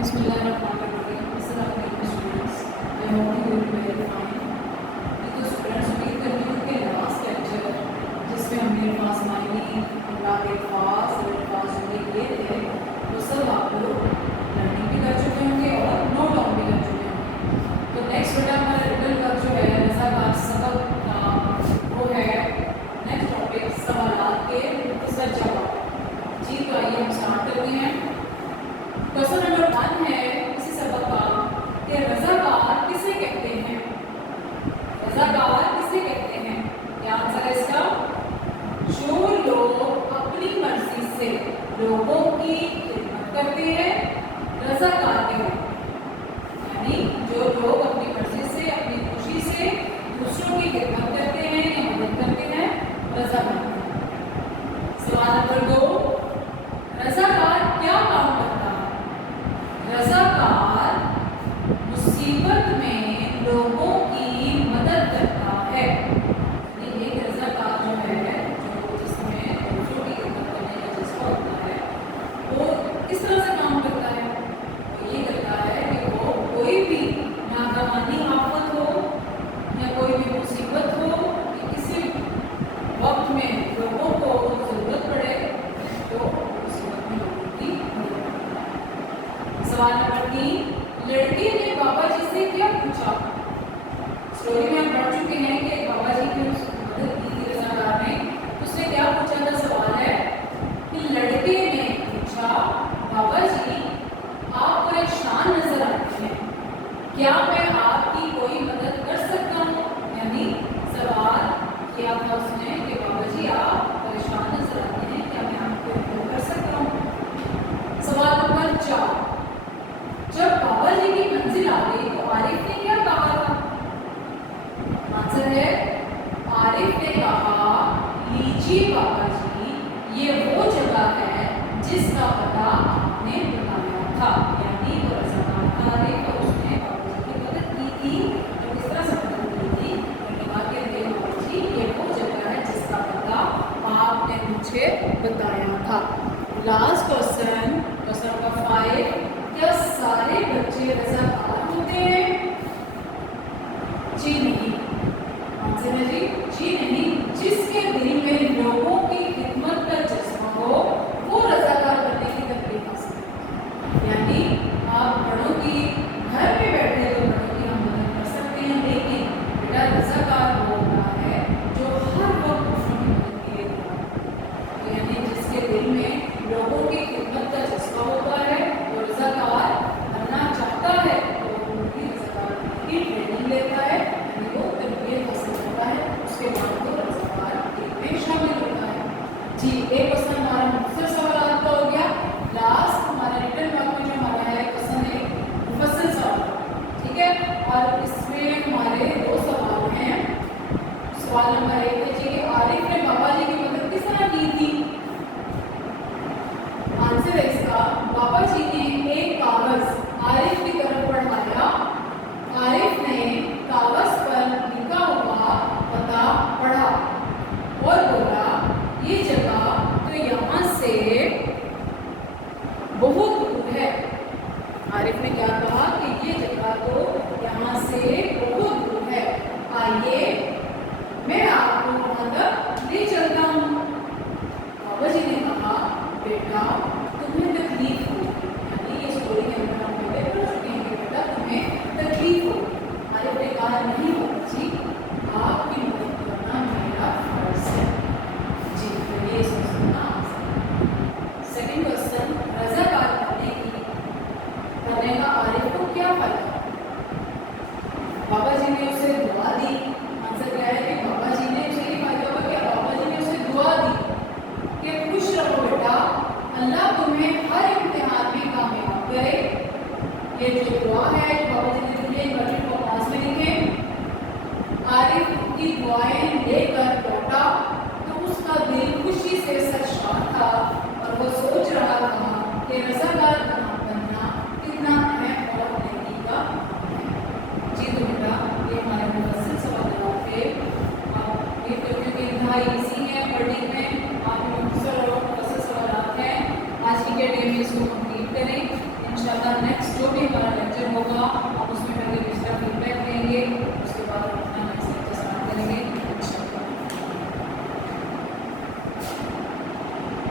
Bismillahirrahmanirrahim. Assalamu alaikum students. I hope you will be very fine. तो students उम्मीद करती हूँ कि लास्ट लेक्चर जिसमें हमने फासमाइनी अल्फाज जो ये थे वो सब आप लोग लर्निंग भी कर चुके होंगे और नोट डाउन भी कर चुके होंगे। तो नेक्स्ट बेटा हमारा रिटर्न वर्क जो है रज़ाकार सबक का वो है नेक्स्ट टॉपिक सवालात के मुख्तसर जवाब। जी तो आइए हम स्टार्ट करते हैं। क्वेश्चन नंबर 1 है इसी सबक का कि रज़ाकार किसे कहते हैं। रज़ाकार किसे कहते हैं? क्या आंसर है इसका? जो लोग अपनी मर्जी से लोगों की खिदमत करते हैं रज़ाकार कहते हैं। यानी जो लोग अपनी मर्जी से अपनी खुशी से दूसरों की खिदमत करते हैं या मदद करते हैं रज़ाकार। सवाल नंबर 2, रज़ाकार क्या काम करता है? रज़ाकार मुसीबत में लोगों की मदद करता है। एक रज़ाकार जो है जो जिसमें दूसरों की खिदमत करने का जज्बा होता है वो किस तरह से काम करता है? वो ये करता है कि वो कोई भी नागवानी आफत हो या कोई भी मुसीबत हो कि किसी वक्त में लोगों को ज़रूरत पड़े तो मुसीबत में लोगों की मदद करता है। सवाल नंबर 3, लड़के ने बाबा जी से क्या पूछा? स्टोरी में हम पढ़ चुके हैं कि बाबा जी की मदद की थी रज़ाकार ने। उसने क्या पूछा था? सवाल है कि लड़के ने पूछा बाबा जी आप परेशान नजर आते हैं, क्या मैं आपकी कोई मदद कर सकता हूँ? यानी सवाल किया था उसने कि बाबा जी आप परेशान नजर आते हैं, क्या मैं आपकी मदद कर सकता हूँ? सवाल नंबर 4, जब बाबा जी की मंजिल आ गई तो आरिफ ने क्या कहा था? आंसर है आरिफ ने कहा लीजिए बाबा जी ये वो जगह है जिसका पता आपने बताया था। यानी वो रज़ाकार था आरिफ और उसने बाबा जी की मदद की थी। तो किस तरह से मदद की थी? बाबा जी ये वो जगह है जिसका पता आपने मुझे बताया था। लास्ट क्वेश्चन, क्वेश्चन नंबर 5, क्या सारे बच्चे रज़ाकार होते हैं? जी नहीं। आंसर है जी नहीं। जिसके दिल में लोगों की खिदमत का जज्बा हो वो रज़ाकार बनने की तकलीफ हासिल करता है। यानी आप बड़ों की घर में बैठे तो बड़ों की हम मदद कर सकते हैं, लेकिन बेटा रज़ाकार वो होता है जो हर वक्त दूसरों की मदद के लिए तैयार है। यानी जिसके दिल में लोगों की खिदमत का जज्बा होता है वो रज़ाकार बनना चाहता है तो उनकी रज़ाकार की ट्रेनिंग लेता है, यानी वो तरबियत हासिल करता है, उसके बाद वो रज़ाकार में शामिल होता है। जी एक क्वेश्चन हमारा मुख्तसर सवाल का हो गया। लास्ट हमारे रिटर्न वर्क में जो हमारा है क्वेश्चन है मुफस्सल सवाल, ठीक है। और इसमें हमारे 2 सवाल हैं। सवाल नंबर 1 है जी आरिफ ने बाबा जी की मदद किस तरह की थी? आंसर है इसका बाबा जी ने एक कागज आरिफ की तरफ बढ़ाया, आरिफ ने कागज पर लिखा हुआ पता पढ़ा और बोला ये जगह तो यहाँ से बहुत दूर है। आरिफ ने क्या कहा कि ये जगह तो यहाँ से बहुत दूर है, आइए मैं आपको वहाँ तक ले चलता हूँ। बाबा जी ने कहा बेटा तुम्हें तकलीफ होगी। यानी ये स्टोरी के अंदर हम पहले पढ़ चुके हैं कि बेटा तुम्हें तकलीफ होगी। आरिफ ने कहा नहीं बाबा जी आपकी मदद करना मेरा फर्ज है। जी तो ये समझना आसान। सेकंड क्वेश्चन, रज़ाकार करने का आरिफ को क्या फायदा? बाबा जी ने उसे दुआ दी। आंसर क्या है कि बाबा जी ने उसे ये फायदा हुआ कि बाबा जी ने उसे दुआ दी कि खुश रहो बेटा, अल्लाह तुम्हें हर इम्तिहान में कामयाब करे। ये जो दुआ है बाबा जी ने दिए इन्वर्टेड कॉमास में लिखे। आरिफ की दुआएं लेकर लौटा तो उसका दिल खुशी से सरशार था और वो सोच रहा था कि रज़ाकार बनना कितना अहम और नेकी का है। जी तो बेटा ये हमारे मुफस्सल सवाल थे। आप ये क्योंकि इंतहाई इजी है पढ़ने में, आप मुख्तसर और मुफस्सल सवाल हैं। आज की के डे में इसको कंप्लीट करें इंशाल्लाह। نیکسٹ جو بھی ہمارا لیکچر ہوگا